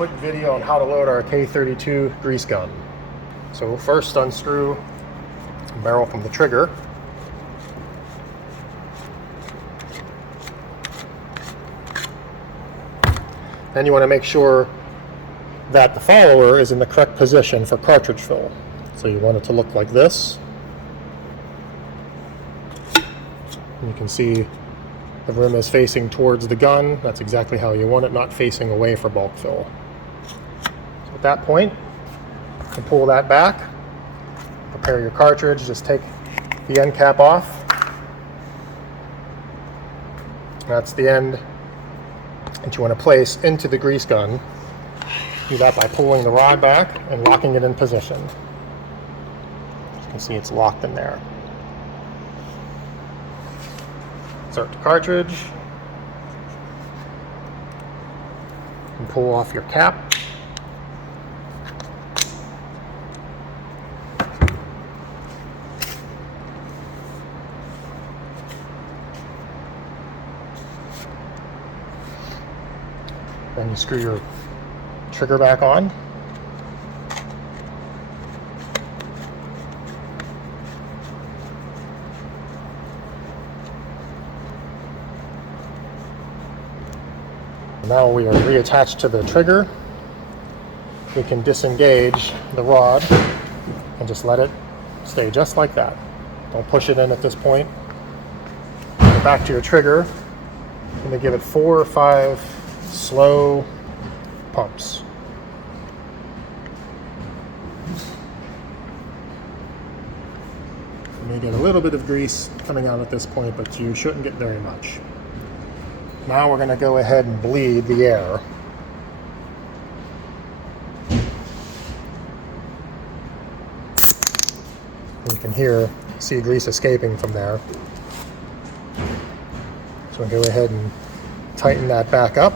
quick video on how to load our K32 grease gun. So first unscrew the barrel from the trigger. Then you want to make sure that the follower is in the correct position for cartridge fill. So you want it to look like this. And you can see the rim is facing towards the gun. That's exactly how you want it, not facing away for bulk fill. So at that point, you can pull that back, prepare your cartridge, just take the end cap off. That's the end that you want to place into the grease gun. Do that by pulling the rod back and locking it in position. You can see it's locked in there. Insert the cartridge and pull off your cap. Then you screw your trigger back on. Now we are reattached to the trigger. We can disengage the rod and just let it stay just like that. Don't push it in at this point. Go back to your trigger. I'm going to give it 4 or 5 slow pumps. You may get a little bit of grease coming out at this point, but you shouldn't get very much. Now we're going to go ahead and bleed the air. You can see grease escaping from there. So we'll go ahead and tighten that back up.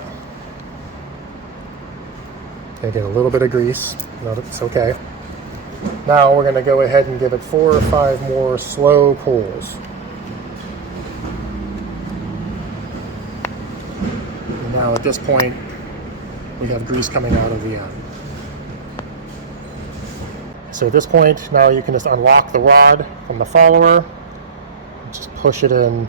Gonna get a little bit of grease. No, it's okay. Now we're going to go ahead and give it 4 or 5 more slow pulls. Now at this point, we have grease coming out of the end. So at this point, now you can just unlock the rod from the follower, just push it in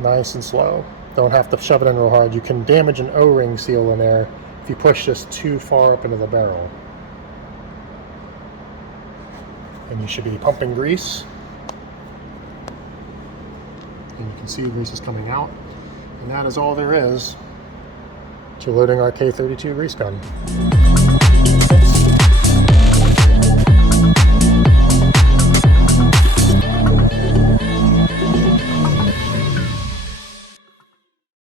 nice and slow. Don't have to shove it in real hard. You can damage an O-ring seal in there if you push this too far up into the barrel. And you should be pumping grease. And you can see grease is coming out. And that is all there is to loading our K32 grease gun.